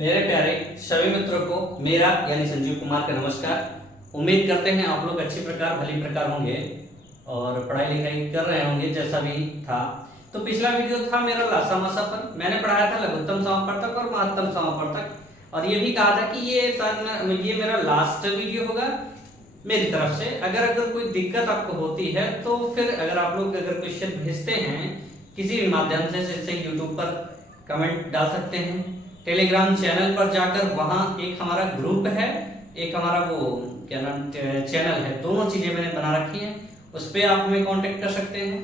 मेरे प्यारे सभी मित्रों को मेरा यानी संजीव कुमार का नमस्कार। उम्मीद करते हैं आप लोग अच्छी प्रकार भली प्रकार होंगे और पढ़ाई लिखाई कर रहे होंगे जैसा भी था। तो पिछला वीडियो था मेरा लासा मासा पर, मैंने पढ़ाया था लघुत्तम समापवर्तक और महत्तम समापवर्तक और ये भी कहा था कि ये मेरा लास्ट वीडियो होगा मेरी तरफ से। अगर कोई दिक्कत आपको होती है तो फिर अगर आप लोग क्वेश्चन भेजते हैं किसी भी माध्यम से, जैसे यूट्यूब पर कमेंट डाल सकते हैं, टेलीग्राम चैनल पर जाकर वहां एक हमारा ग्रुप है, एक हमारा वो क्या नाम चैनल है, दोनों चीजें मैंने बना रखी हैं, उस पर आप हमें कांटेक्ट कर सकते हैं।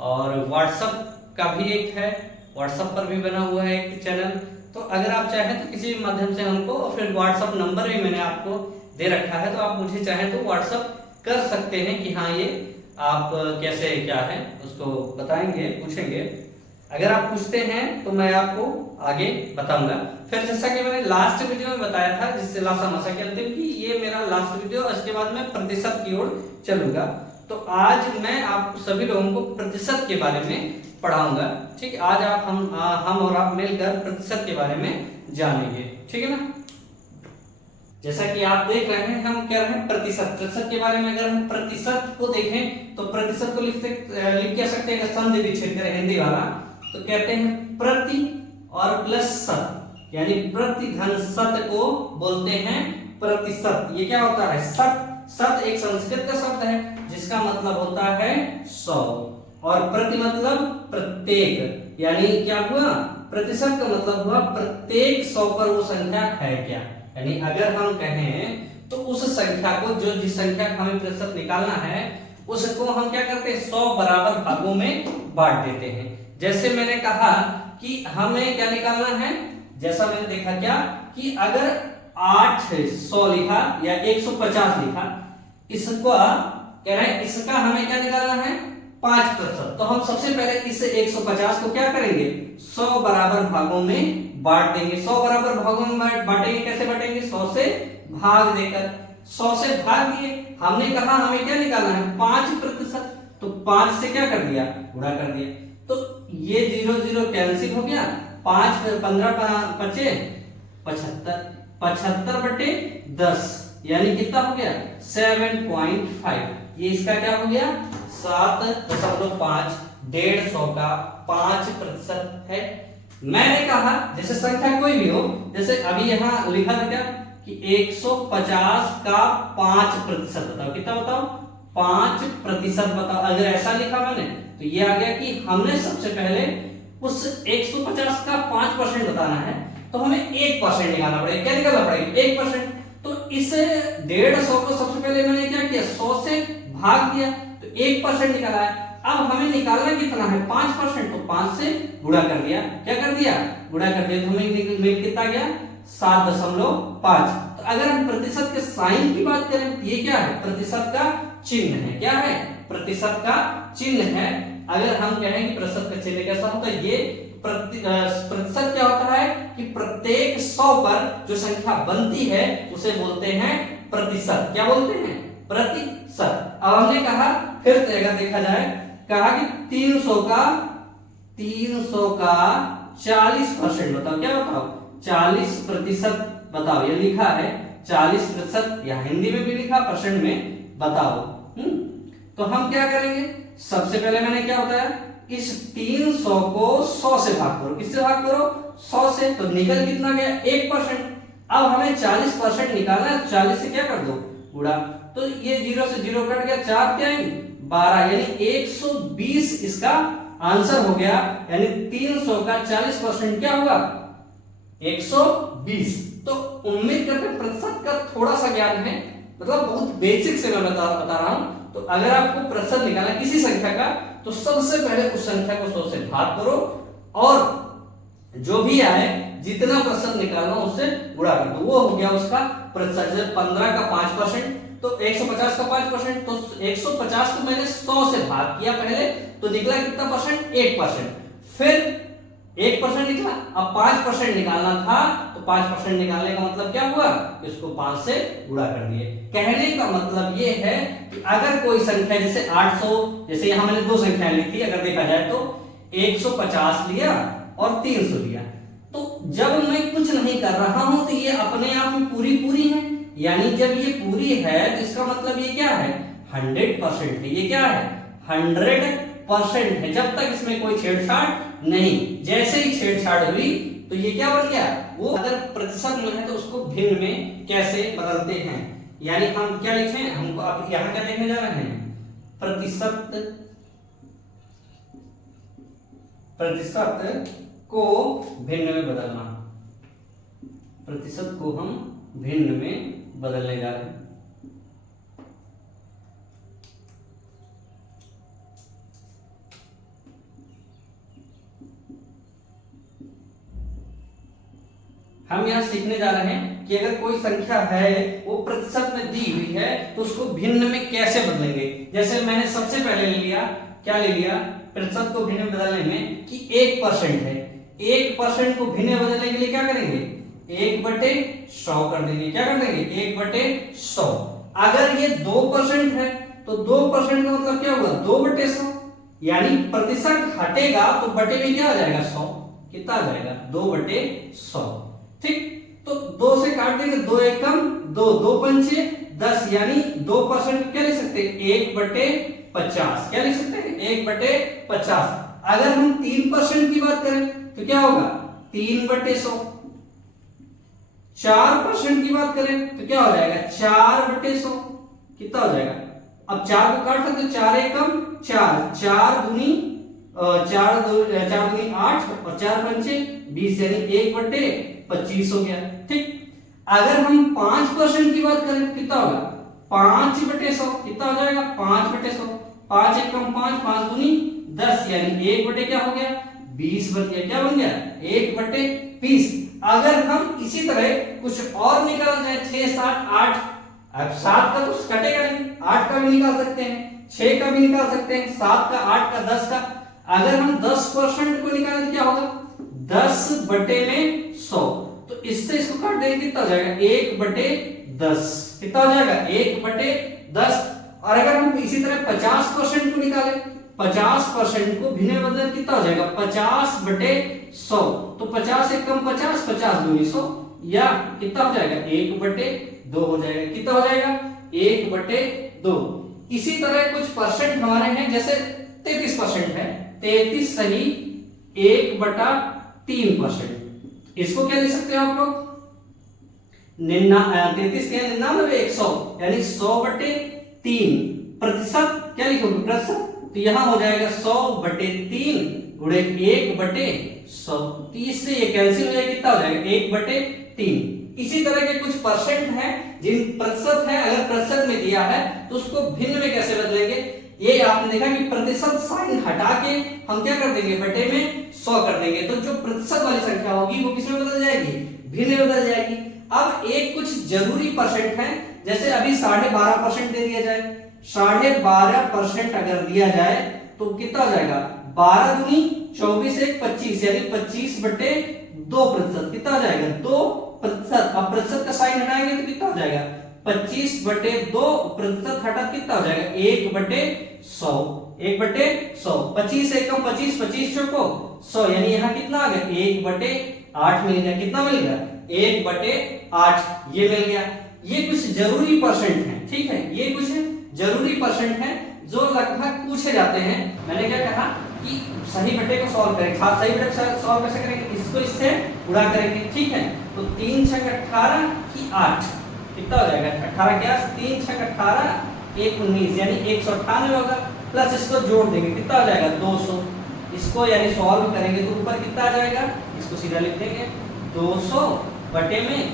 और व्हाट्सएप का भी एक है, व्हाट्सएप पर भी बना हुआ है एक चैनल। तो अगर आप चाहें तो किसी भी माध्यम से हमको, और फिर व्हाट्सएप नंबर भी मैंने आपको दे रखा है, तो आप मुझे चाहें तो व्हाट्सएप कर सकते हैं कि हाँ ये आप कैसे क्या है उसको बताएंगे, पूछेंगे। अगर आप पूछते हैं तो मैं आपको आगे बताऊंगा। फिर जैसा कि मैंने लास्ट वीडियो में बताया था, जिससे लासा मासा के अंतिम, कि ये मेरा लास्ट वीडियो, इसके बाद मैं प्रतिशत की ओर चलूंगा। तो आज मैं आप सभी लोगों को प्रतिशत के बारे में पढ़ाऊंगा। ठीक, आज हम और आप मिलकर प्रतिशत के बारे में जानेंगे। ठीक है ना। जैसा कि आप देख रहे हैं, हम कह रहे हैं प्रतिशत के बारे में। अगर हम प्रतिशत को देखें तो प्रतिशत को लिख क्या सकते हैं, संधि विच्छेद करें हिंदी वाला तो कहते हैं प्रति और प्लस शत, यानी प्रति धन शत को बोलते हैं प्रतिशत। ये क्या होता है, शत एक संस्कृत का शब्द है जिसका मतलब होता है 100 और प्रति मतलब प्रत्येक, यानी क्या हुआ, प्रतिशत का मतलब हुआ प्रत्येक 100 पर वो संख्या है क्या। यानी अगर हम कहें तो उस संख्या को, जो जिस संख्या का हमें प्रतिशत निकालना है, उसको हम क्या करते हैं, 100 बराबर भागों में बांट देते हैं। जैसे मैंने कहा कि हमें क्या निकालना है, जैसा मैंने देखा क्या कि अगर 800 लिखा या 150 लिखा, इसको कह रहे हैं इसका हमें क्या निकालना है 5%। तो हम सबसे पहले इस 150 को क्या करेंगे, 100 बराबर भागों में बांट देंगे। 100 बराबर भागों में बांटेंगे, कैसे बांटेंगे, 100 से भाग देकर। 100 से भाग दिए, हमने कहा हमें क्या निकालना है 5%, तो 5 से क्या कर दिया, गुणा कर दिया। तो ये 0 0 कैंसिल हो गया, 5 15 बचे 75, 75/10 यानी कितना हो गया 7.5। ये इसका क्या हो गया 7.5, 150 का 5% है। मैंने कहा जैसे संख्या कोई भी हो, जैसे अभी यहां लिखा था क्या कि 150 का 5% बताओ, कितना बताओ 5% बताओ। अगर ऐसा लिखा मैंने तो ये आ गया कि हमने सबसे पहले उस 150 का 5% बताना है, तो हमें 1% निकालना पड़ेगा। क्या निकालना पड़ेगा 1%। तो इस 150 को सबसे पहले मैंने क्या किया, 100 से भाग दिया तो 1% निकाला है। अब हमें निकालना कितना है 5%, तो 5 से गुणा कर दिया। क्या कर दिया, गुणा कर दिया, तो हमें कितना गया 7.5। तो अगर हम प्रतिशत के साइन की बात करें, ये क्या है, प्रतिशत का चिन्ह है। क्या है, प्रतिशत का चिन्ह है। अगर हम कहें कि प्रतिशत का चिन्ह कैसा होता है, ये प्रतिशत क्या होता है कि प्रत्येक 100 पर जो संख्या बनती है उसे बोलते हैं प्रतिशत। क्या बोलते हैं, प्रतिशत। अब हमने कहा, फिर अगर देखा जाए, कहा कि 300 का 40% बताओ, क्या बताओ 40% बताओ। ये लिखा है 40%, या हिंदी में भी लिखा परसेंट में बताओ। तो हम क्या करेंगे, सबसे पहले मैंने क्या बताया, इस 300 को 100 से भाग करो। किससे भाग करो, 100 से, तो निकल कितना गया 1%। अब हमें 40% निकालना है, 40 से क्या कर दो, गुणा। तो ये 0 से 0 कट गया, 4 क्या है 12, यानी 120 इसका आंसर हो गया। यानी 300 का 40% क्या हुआ 120। तो उम्मीद करते हैं प्रतिशत का थोड़ा सा ज्ञान है, मतलब बहुत बेसिक से मैं बता रहा हूं। तो अगर आपको प्रतिशत निकालना किसी संख्या का, तो सबसे पहले उस संख्या को 100 से भाग करो और जो भी आए, जितना प्रतिशत निकालना उससे गुणा कर दो, वो हो गया उसका प्रतिशत। जैसे 15 का 5%, तो 150 का 5%, तो 150 को मैंने 100 से भाग किया पहले, तो निकला कितना परसेंट 1%। फिर 1% निकला, अब 5% निकालना था, तो 5% निकालने का मतलब क्या हुआ, इसको 5 से गुणा कर दिए। कहने का मतलब ये है कि अगर कोई संख्या जैसे 800, जैसे यहां मैंने दो संख्याएं लिखी, अगर देखा जाए तो 150 लिया और 300 लिया, तो जब मैं कुछ नहीं कर रहा हूं तो ये अपने आप में पूरी पूरी है, यानी जब ये पूरी है तो इसका मतलब ये क्या है, 100% है। ये क्या है, 100% है, जब तक इसमें कोई छेड़छाड़ नहीं। जैसे ही छेड़छाड़ हुई तो ये क्या बन गया, वो अगर प्रतिशत में है तो उसको भिन्न में कैसे बदलते हैं, यानी हम क्या लिखें, हमको आप यहां क्या देखने जा रहे हैं, प्रतिशत को भिन्न में बदलना, प्रतिशत को हम भिन्न में बदलने जा रहे हैं। हम यहाँ सीखने जा रहे हैं कि अगर कोई संख्या है वो प्रतिशत में दी हुई है तो उसको भिन्न में कैसे बदलेंगे। जैसे मैंने सबसे पहले ले लिया, क्या ले लिया, प्रतिशत को भिन्न में बदलने में कि 1% है, 1% को भिन्न में बदलने के लिए क्या करेंगे, 1/100 कर देंगे। क्या कर देंगे, 1/100। अगर ये 2% है तो 2% का मतलब क्या होगा, 2/100, यानी प्रतिशत हटेगा तो बटे में क्या आ जाएगा, 100। कितना आ जाएगा, 2/100। ठीक, तो 2 से काट देंगे, 2 एकम 2, 2 पंचे 10, यानी 2% क्या लिख सकते हैं, 1/50। क्या लिख सकते हैं, 1/50। अगर हम 3% की बात करें तो क्या होगा, 3/100। 4% की बात करें तो क्या हो जाएगा, 4/100। कितना हो जाएगा, अब 4 को काट सकते, 4 एकम 4, 4 दूनी 8 और 4 पंचे 20, यानी 1/25 हो गया। ठीक, अगर हम 5% की बात करें कितना होगा, 5/100। कितना हो जाएगा, 5/100। 5 एकम 5, 5 दूनी 10, यानी 1 क्या हो गया, 20 बन गया। क्या बन गया, 1/20। अगर हम इसी तरह कुछ और निकाल जाए, 6, 7, 8, अब 7 का तो कटेगा नहीं, 8 का भी निकाल सकते हैं, 6 का भी निकाल सकते हैं, 7 का, 8 का, 10 का। अगर हम 10% को निकालें तो क्या होगा, 10/100। तो इससे इसको काट देंगे, कितना हो जाएगा, 1/10। कितना हो जाएगा, 1/10। और अगर हम इसी तरह 50% को निकालें, 50% को भिन्न में बदलें, कितना हो जाएगा, 50/100। तो 50 एकम 50, 50 दूनी 100, या कितना हो जाएगा, 1/2 हो जाएगा। कितना हो जाएगा, 1/2। इसी तरह कुछ परसेंट हमारे हैं, जैसे 33% है, 33 सही 1/3%। इसको क्या लिख सकते हो आप लोग, 33 के 99, 100, यानी 100/3 प्रतिशत। क्या लिखोगे, प्रतिशत, तो यहां हो जाएगा 100/3 गुणे 1/100। तो इससे ये कैंसिल हो जाएगा, कितना हो जाएगा, 1/3। इसी तरह के कुछ परसेंट हैं जिन प्रतिशत है, अगर प्रतिशत में दिया है तो उसको भिन्न में कैसे बदलेंगे। ये आपने देखा कि प्रतिशत साइन हटा के हम क्या कर देंगे, बटे में 100 कर देंगे, तो जो प्रतिशत वाली संख्या होगी वो किसमें बदल जाएगी, भिन्न में बदल जाएगी। अब एक कुछ जरूरी परसेंट है, जैसे अभी 12.5% दे दिया जाए, 12.5% अगर दिया जाए तो कितना हो जाएगा, 12 दूनी 24, 1 25, यानी 25/2%। कितना हो जाएगा, 2%। अब प्रतिशत का साइन हटाएंगे तो कितना हो जाएगा, 25/2%। हटा कितना हो जाएगा, 1/100। 1/100, 25 एकम 25, 25 चौको 100, यानी यहाँ कितना आ गया, 1/8 मिल गया। कितना मिल गया, 1/8 ये मिल गया। ये कुछ जरूरी परसेंट है, ठीक है, ये कुछ जरूरी परसेंट है जो लगभग पूछे जाते हैं। मैंने क्या कहा कि सही बटे को सॉल्व करेंगे, सही बटे को सॉल्व कैसे करेंगे, इसको इससे गुणा करेंगे। ठीक है, तो 3 6 18 की 8, कितना हो जाएगा, 18 क्या, 3 6 18, 1 19, यानी 198 होगा। प्लस इसको जोड़ देंगे, कितना हो जाएगा, 200। इसको यानी सॉल्व करेंगे तो ऊपर कितना आ जाएगा, इसको सीधा लिख देंगे, 200 बटे में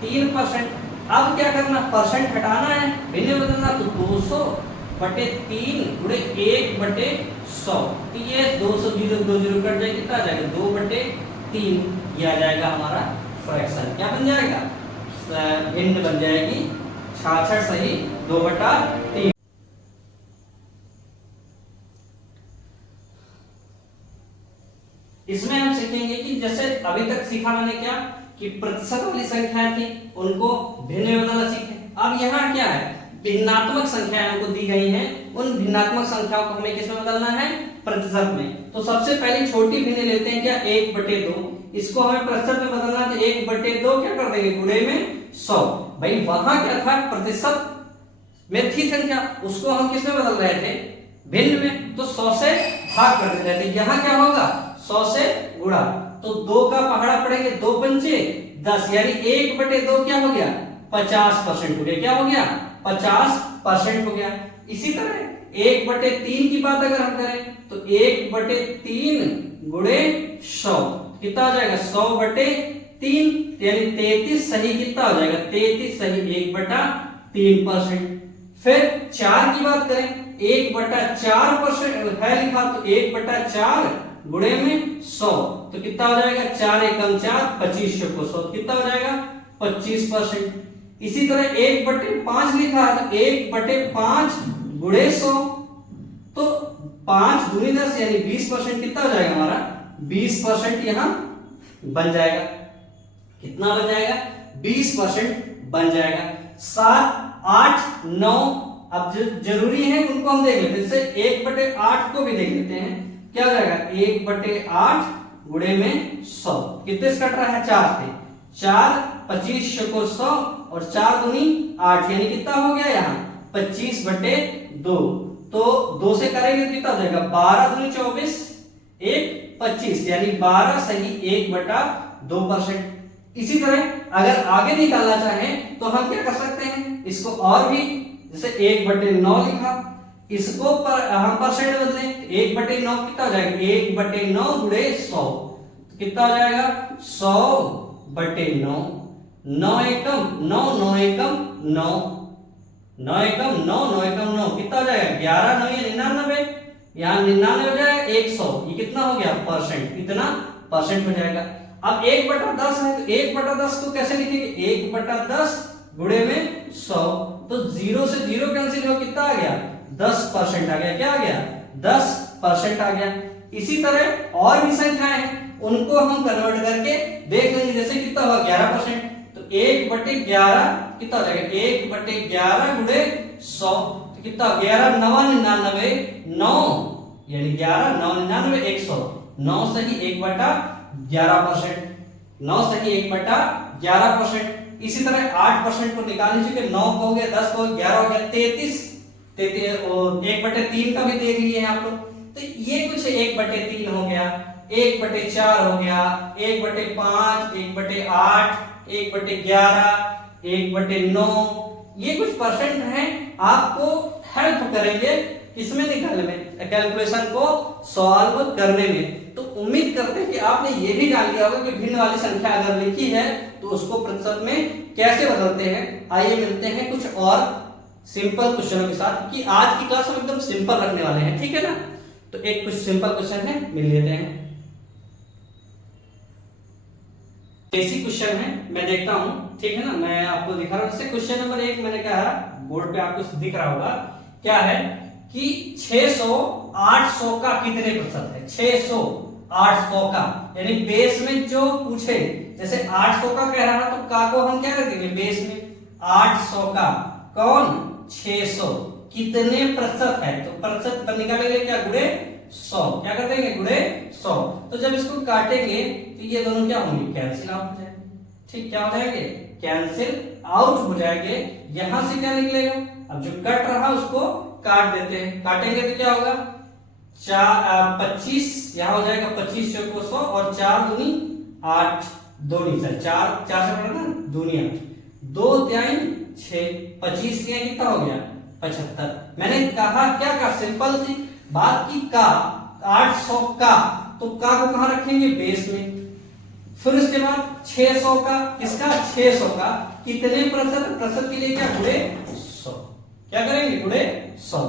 3%। अब क्या करना, परसेंट हटाना है, भिन्न बदलना, तो 200/3 गुणे 1/100। तो ये 200 0 2 0 कट जाए, कितना आ जाएगा, 2/3। ये आ जाएगा हमारा फ्रैक्शन। क्या बन जाएगा, भिन्न बन जाएगी, 66 सही 2/3। इसमें हम सीखेंगे कि जैसे अभी तक सीखा मैंने क्या, कि प्रतिशत वाली संख्या थी उनको भिन्न में बदलना सीखे। अब यहाँ क्या है, भिन्नात्मक संख्याएं हमको दी गई हैं, उन भिन्नात्मक संख्याओं को हमें किसमें बदलना है, प्रतिशत में। तो सबसे पहले छोटी भिन्न लेते हैं क्या, 1/2, इसको हमें प्रतिशत में बदलना है, तो 1/2 क्या कर देंगे, गुणे में 100। भाई वहां क्या था, प्रतिशत में थी संख्या, उसको हम किसमें बदल रहे थे, भिन्न में, तो 100 से भाग कर देते थे। यहाँ क्या होगा, 100 से गुणा, तो 2 का पहाड़ा पड़ेंगे, 2 पंचे 10, यानी 1/2 क्या हो गया, 50% हो गया। क्या हो गया, 50% हो गया। इसी तरह 1/3 की बात अगर हम करें तो 1/3 गुणे 100 कितना हो जाएगा, 100/3, यानी 33 सही कितना हो जाएगा, 33 सही 1/3%। फिर 4 की बात करें, 1/4% है लिखा, तो 1/4 गुणे में 100, तो कितना हो जाएगा, 4 एकम 4, 25 को 100, कितना हो जाएगा, 25%। इसी तरह 1/5 लिखा है, तो 1/5 गुणे 100, तो 5 दूनी 10 यानी 20%, कितना हो जाएगा हमारा, 20% यहां बन जाएगा। कितना बन जाएगा, 20% बन जाएगा। 7, 8, 9 अब जो जरूरी है उनको हम देख लेते हैं, जैसे 1/8 को भी देख लेते हैं। क्या हो जाएगा, 1/8 गुणे में 100, कितने से कट रहा है, 4 से, 4 25 को 100 और 4 दूनी 8, यानी कितना हो गया यहाँ 25/2, तो 2 से करेंगे तो कितना हो जाएगा, 12 दूनी 24, 1 25, यानी 12 सही 1/2%। इसी तरह अगर आगे निकालना चाहें तो हम क्या कर सकते हैं, इसको और भी, जैसे 1/9 लिखा, इसको हम परसेंट बदलें, 1/9 कितना हो जाएगा, 1/9 गुणे 100, कितना हो जाएगा, 100/9, 9 एकम 9, 9 एकम 9, 9 एकम 9, 9 एकम 9, कितना हो जाएगा, 11 9 99, यहाँ 99 हो जाएगा 100, ये कितना हो गया, परसेंट, कितना परसेंट हो जाएगा। अब 1/10 है, तो 1/10 को कैसे लिखेंगे, 1/10 गुणे में 100, तो 0 से 0 कैंसिल हो, कितना आ गया, 10% आ गया। क्या आ गया, 10% आ गया। इसी तरह और भी संख्याएं हैं, उनको हम कन्वर्ट करके देख लेंगे, जैसे कितना हुआ 11%, तो 1/11 कितना हो जाएगा, 1/11 गुणे 100, तो कितना 11 9 99 9, यानी 11 9 99 100, 9 सही 1/11%, 9 सही 1/11%। इसी तरह 8% को निकाल लीजिए, 9 को हो गया, 10 को 11 हो गया, 33 और 1/3 का भी देख लिए हैं आप लोग, तो ये कुछ 1/3 हो गया, 1/4 हो गया, 1/5, 1/8, 1/11, 1/9, ये कुछ परसेंट हैं, आपको हेल्प करेंगे इसमें निकालने में, कैलकुलेशन को सॉल्व करने में। तो उम्मीद करते हैं कि आपने ये भी जान लिया होगा कि भिन्न वाली संख्या अगर लिखी है तो उसको प्रतिशत में कैसे बदलते हैं। आइए मिलते हैं कुछ और सिंपल क्वेश्चनों के साथ, कि आज की क्लास हम एकदम सिंपल रखने वाले हैं, ठीक है ना। तो एक कुछ सिंपल क्वेश्चन है, मिल लेते हैं। बेसिक क्वेश्चन है, मैं देखता हूं, ठीक है ना, मैं आपको दिखा रहा हूं। जैसे क्वेश्चन नंबर 1 मैंने कहा बोर्ड पे आपको दिख रहा होगा, क्या है कि 600 800 का कितने प्रतिशत है, 600 800 का, यानी बेस में जो पूछे, जैसे 800 का कह रहा है तो का को हम क्या कर देंगे बेस में, 800 का कौन 600 कितने प्रतिशत है, तो प्रतिशत पर निकालेंगे क्या, गुणे 100, क्या कर देंगे, गुणे 100। तो जब इसको काटेंगे तो ये दोनों क्या होंगे, कैंसिल आउट हो जाएंगे, ठीक, क्या हो जाएंगे, कैंसिल आउट हो जाएंगे। यहां से क्या निकलेगा, अब जो कट रहा उसको काट देते हैं, काटेंगे तो क्या होगा, 25, यहां हो जाएगा 25 को 100 और 4 दूनी 8, दूनी सर 4 4 से बढ़ना दूनी 8, 2 3 6, 25 के कितना हो गया 75। मैंने कहा क्या का सिंपल सी बात की, का 800 का, तो का को कहां रखेंगे, बेस में। फिर उसके बाद 600 का, किसका 600 का कितने प्रतिशत, प्रतिशत के लिए क्या, गुणे 100, क्या करेंगे, गुणे 100।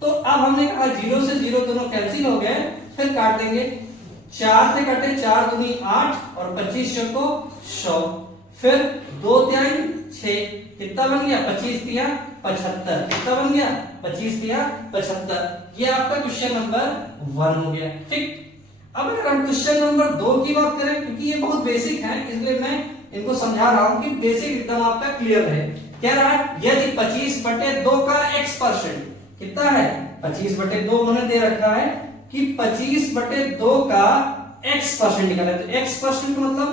तो अब हमने कहा 0 से 0 दोनों कैंसिल हो गए, फिर काट देंगे, 4 से कटे 4 दूनी 8 और 25 को 100, फिर 2 3 6, कितना बन गया, 25 3 75, कितना बन गया, 25 3 75। ये आपका क्वेश्चन नंबर 1 हो गया, ठीक। अब अगर हम क्वेश्चन नंबर 2 की बात करें, क्योंकि ये बहुत बेसिक है इसलिए मैं इनको समझा रहा हूं कि बेसिक एकदम आपका क्लियर है, कह रहा है यदि 25/2 का x% कितना है 25/2 उन्होंने दे रखा है कि 25/2 का x% निकाले, तो x% मतलब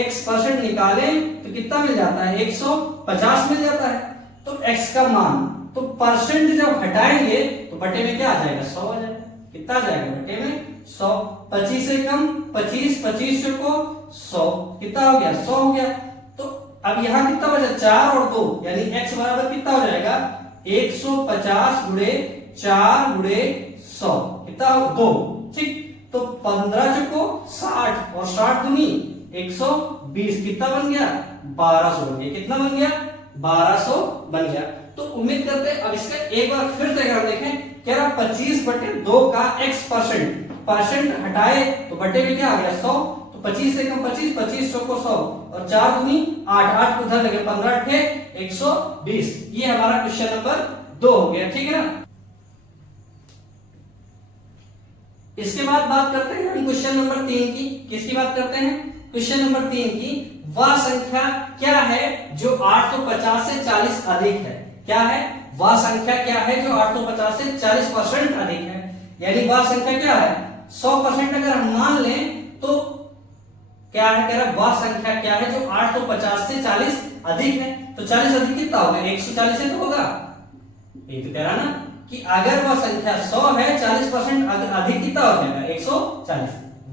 x% निकाले तो कितना मिल जाता है 150 मिल जाता है। तो x का मान, तो परसेंट जब हटाएंगे तो बटे में क्या आ जाएगा 100 आ जाएगा। कितना आ जाएगा बटे में 100। 25 से कम 25, 25 को 100 कितना हो गया 100 हो गया। तो अब यहाँ कितना बचा 4 और 2 यानी x बराबर कितना हो जाएगा 150 गुणे 4 गुणे 100 कितना हो 2। ठीक, तो 15 को 60 और 60 दूनी 120 कितना बन गया 1200 बन गया। कितना बन गया 1200 बन गया। तो उम्मीद करते हैं अब इसका एक बार फिर से अगर देखें, कह रहा 25/2 का x% हटाए तो बटे में क्या आ गया 100। तो 25 से कम 25, 25 को 100 और 4 दूनी 8, 8 को उधर लगे 15 × 120। ये हमारा क्वेश्चन नंबर 2 हो गया। ठीक है ना। इसके बाद बात करते हैं हम क्वेश्चन नंबर 3 की। किसकी बात करते हैं क्वेश्चन नंबर 3 की। वह संख्या क्या है जो 850 से 40 अधिक है। क्या है वह संख्या क्या है जो 850 से 40% अधिक है। यानी वह संख्या क्या है 100% अगर हम मान लें तो क्या है, कह रहा वह संख्या क्या है जो 850 से 40 अधिक है। तो 40 अधिक कितना होगा 140 से तो होगा। ये तो कह रहा ना कि अगर वह संख्या 100 है 40% अधिक कितना हो जाएगा 140।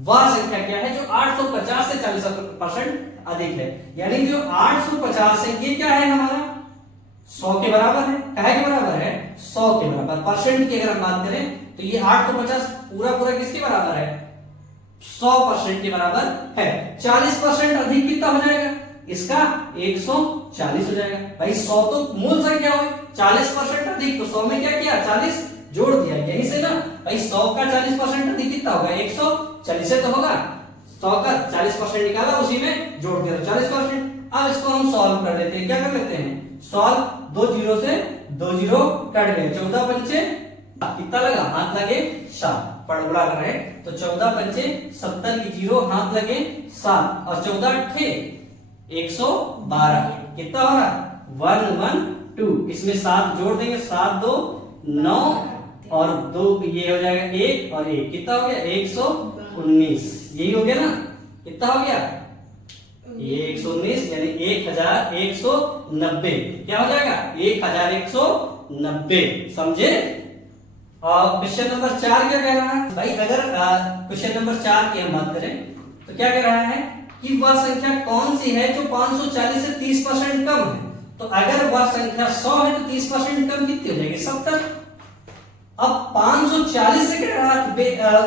वह संख्या क्या है जो 850 से 40% अधिक है। यानी जो 850 है ये क्या है हमारा 100 के बराबर है। काहे के बराबर है 100 के बराबर। परसेंट की अगर हम बात करें तो ये 850 पूरा पूरा किसके बराबर है 100% के बराबर है। 40% अधिक कितना हो जाएगा इसका 140 हो जाएगा। भाई 100 तो मूल संख्या हो, 40% अधिक तो 100 में क्या किया 40 जोड़ दिया, यही से ना भाई 100 का 40% अधिक कितना होगा 140 से तो होगा। 100 का 40% निकाला उसी में जोड़ दिया 40%। अब इसको हम सॉल्व कर लेते हैं। क्या कर लेते हैं सॉल्व, 2 जीरो से 2 जीरो कट गए, 14 पंचे कितना लगा हाथ लगे 7 पड़बड़ा कर रहे तो 14 पंचे 70 की जीरो हाथ लगे 7 और 14 थे 112 कितना होगा 112। इसमें 7 जोड़ देंगे 7 2 9 और 2 ये हो जाएगा 1 और 1 कितना हो गया 119। यही हो गया ना कितना हो गया ये 119 यानी 1190 क्या हो जाएगा 1190। समझे। और क्वेश्चन नंबर 4 क्या कह रहा है भाई, अगर क्वेश्चन नंबर 4 की हम बात करें तो क्या कह रहा है कि वह संख्या कौन सी है जो 540 से 30% कम है। तो अगर वह संख्या 100 है तो 30% कम कितनी हो जाएगी 70। अब 540 से कह रहा है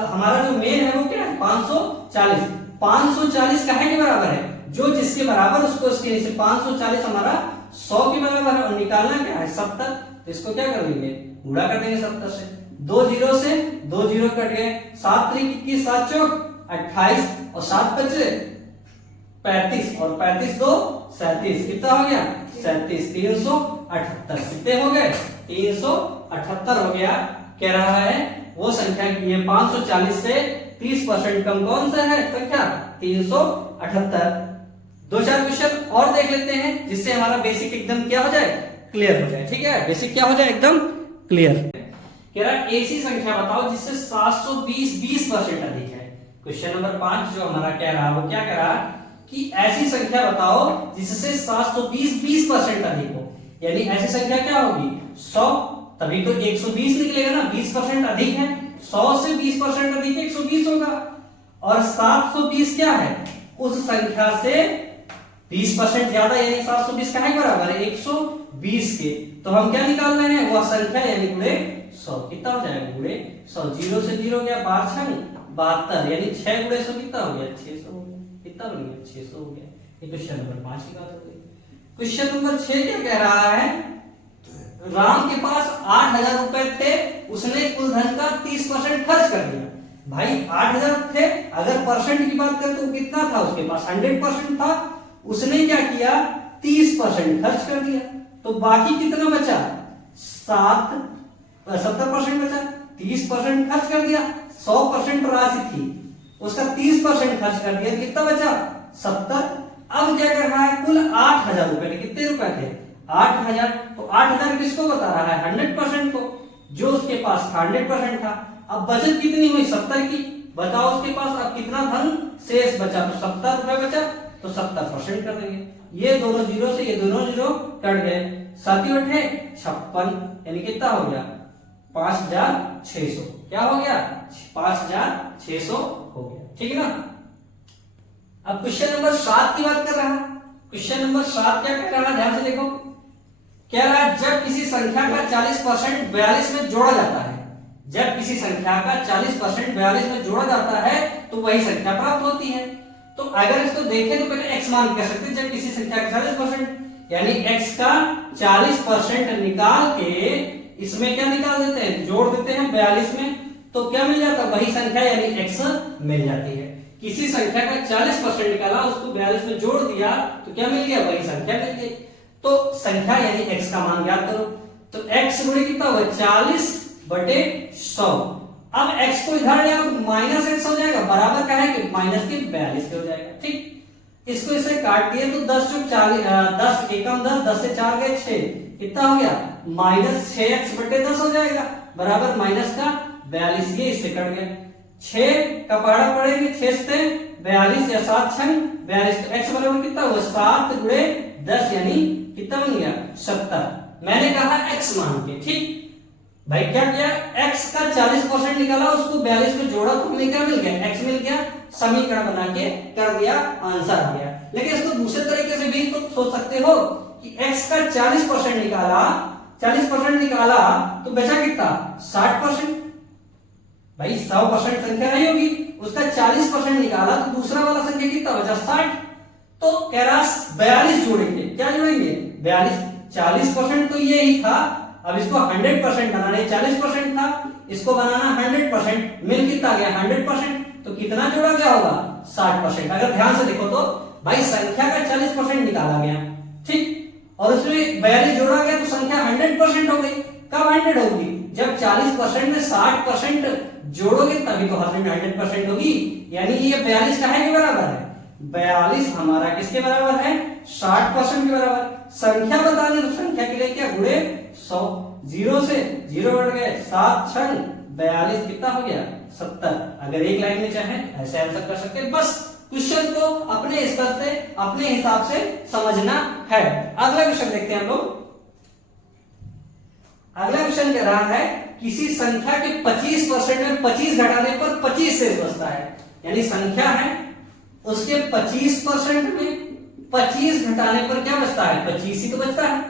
हमारा जो मेन है वो क्या है 540। 540 काहे के बराबर है जो जिसके बराबर उसको इसके नीचे 540 हमारा 100 के बराबर है और निकालना क्या है 70। तो इसको क्या कर देंगे गुणा कर देंगे 70 से। 2 जीरो से 2 जीरो कट गए 7 3 21 7 चौक 28 और 7 बचे 35 और 35 2 37 कितना हो गया 37 378 कितने हो गए 378 हो गया। कह रहा है वो संख्या की है 540 से 30% कम कौन सा है संख्या 378। 2-4 क्वेश्चन और देख लेते हैं जिससे हमारा बेसिक एकदम क्या हो जाए क्लियर हो जाए। ठीक है बेसिक क्या हो जाए एकदम क्लियर। कह रहा है ऐसी संख्या बताओ जिससे 720 20% अधिक है। क्वेश्चन नंबर 5 जो हमारा कह रहा है वो क्या कह रहा है कि ऐसी संख्या बताओ जिससे 720 20% अधिक हो। यानी ऐसी संख्या क्या होगी 100 तभी तो 120 निकलेगा ना 20% अधिक है 100 से 20% अधिक 120 होगा। और 720 क्या है उस संख्या से 20% ज्यादा यानी 720 का है बराबर है 120 के। तो हम क्या निकाल रहे हैं वह संख्या यानी गुणे 100 कितना हो जाएगा गुणे 100। 0 से 0 गया 12 6 72 यानी 6 गुणे 100 कितना हो गया 600 हो गया। कितना बन गया 600 हो गया। ये क्वेश्चन नंबर 5 की बात हो गई। क्वेश्चन नंबर 6 क्या कह रहा है राम के पास 8000 रुपए थे उसने कुल धन का 30% खर्च कर दिया। भाई 8000 थे अगर परसेंट की बात करें तो कितना था उसके पास 100% था। उसने क्या किया 30% खर्च कर दिया तो बाकी कितना बचा 70% बचा। 30% खर्च कर दिया 100% राशि थी उसका 30% खर्च कर दिया कितना बचा 70। अब क्या कर रहा है कुल 8000 रुपए थे कितने रुपए थे 8000। तो 8000 किसको बता रहा है? 100% को, जो उसके पास था 100% था। अब बचत कितनी हुई? 70 की। बताओ उसके पास अब कितना धन शेष बचा? तो 70 रुपए बचा, तो 70% कर देंगे। ये दोनों जीरो से ये दोनों जीरो कट गए, 7 बटे 56, यानी कितना हो गया? 5600। क्या हो गया? 5600 हो गया। ठीक है ना। अब क्वेश्चन नंबर 7 की बात कर रहा है। क्वेश्चन नंबर 7 क्या कह रहा है? ध्यान से देखो। कह रहा है जब किसी संख्या का 40% 42 में जोड़ा जाता है, जब किसी संख्या का 40% 42 में जोड़ा जाता है तो वही संख्या प्राप्त होती है। तो अगर इसको देखें तो पहले x मान कर सकते हैं। जब किसी संख्या का 40% यानी x का 40% निकाल के इसमें क्या निकाल देते हैं? जोड़ देते हैं 42 में, तो क्या मिल जाता है? वही संख्या यानी x मिल जाती है। किसी संख्या का 40% निकाला, उसको 42 में जोड़ दिया तो क्या मिल गया? वही संख्या मिल गई। तो संख्या यानी x का मान ज्ञात करो। तो x गुणे कितना हुआ? 40 बटे 100। अब x को इधर ले आओ तो माइनस x हो जाएगा, बराबर क्या है कि माइनस के 42 के हो जाएगा। ठीक, इसको इसे काट दिए तो 10 चौक 40, 10 एकम 10, 10 से 4 गए 6, कितना हो गया? माइनस 6x बटे 10 हो जाएगा, बराबर माइनस का 42। ये इससे कट गया, 6 का पहाड़ा पड़ेंगे, 6 से 42 या 7 छंग 42। तो x बराबर कितना हुआ? 7 गुणे 10 यानी कितना बन गया? 70। मैंने कहा x मान के। ठीक भाई, क्या किया? x का 40% निकाला, उसको 42 में जोड़ा तो हमें क्या मिल गया? x मिल गया। समीकरण बना के कर दिया, आंसर आ गया। लेकिन इसको दूसरे तरीके से भी तो सोच सकते हो कि x का 40% निकाला, 40% निकाला तो बचा कितना? 60%। भाई 100% संख्या नहीं होगी, उसका 40% निकाला तो दूसरा वाला संख्या कितना बचा? 60। तो कह रहा 42 जोड़ेंगे। क्या जोड़ेंगे? 42। 40% तो ये ही था, अब इसको 100% बनाना है। 40% था, इसको बनाना 100%। मिल कितना गया? 100%। तो कितना जोड़ा गया होगा? 60%। अगर ध्यान से देखो तो भाई संख्या का 40% निकाला गया, ठीक, और उसमें 42 जोड़ा गया तो संख्या 100% हो गई। कब 100 होगी? जब 40% में 60% जोड़ोगे तभी तो 100% होगी। यानी ये 42 काहे के बराबर है? 42 हमारा किसके बराबर है? 60% के बराबर। संख्या बतानी तो संख्या के लिए क्या? गुणे 100। 0 से 0 बढ़ गए, 7 छंग 42, कितना हो गया? 70। अगर एक लाइन में चाहे ऐसे आंसर कर सकते हैं। बस क्वेश्चन को अपने स्तर से अपने हिसाब से समझना है। अगला क्वेश्चन देखते हैं हम लोग। अगला क्वेश्चन कह रहा है किसी संख्या के 25% में 25 घटाने पर 25 शेष बचता है। यानी संख्या है उसके 25% में 25 घटाने पर क्या बचता है? 25 ही तो बचता है।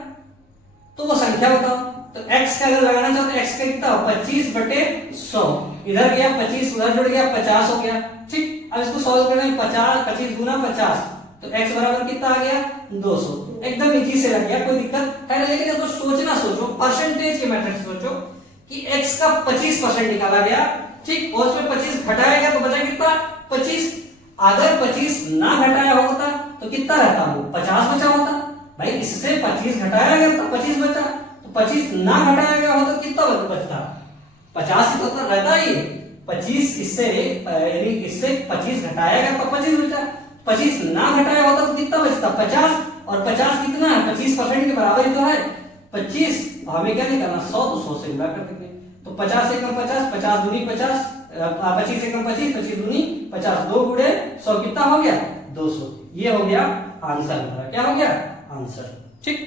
तो वो संख्या बताओ। तो x का अगर लगाना चाहो तो x का कितना हो? 25 बटे 100। इधर गया 25, उधर जुड़ गया 50 हो गया। ठीक, अब इसको सॉल्व करें। 25 गुना 50 तो x बराबर कितना आ गया? 200। एकदम इजी से लग गया, कोई दिक्कत है। लेकिन इसको सोचना, सोचो परसेंटेज के मेथड से सोचो कि x का 25% निकाला गया, ठीक, और उसमें 25 घटाया गया तो बचा कितना? 25। अगर 25 ना घटाया होता तो कितना रहता? वो 50 बचा होता। भाई इससे 25 घटाया गया तो 25 बचा, तो 25 ना घटाया गया हो तो कितना बचता? 50 ही तो रहता ही। 25 इससे यानी इससे 25 घटाया गया तो 25 बचा, 25 ना घटाया होता तो कितना बचता? 50। और 50 कितना है? 25% के बराबर ही तो है 25। हमें क्या निकालना? 100, तो 100 से गुणा कर देंगे। तो 50 एकम 50, 50 दूनी 50, 25 एकम 25, 25 दूनी 50, 2 गुणे 100 कितना हो गया? 200। ये हो गया आंसर। क्या हो गया? आंसर। ठीक।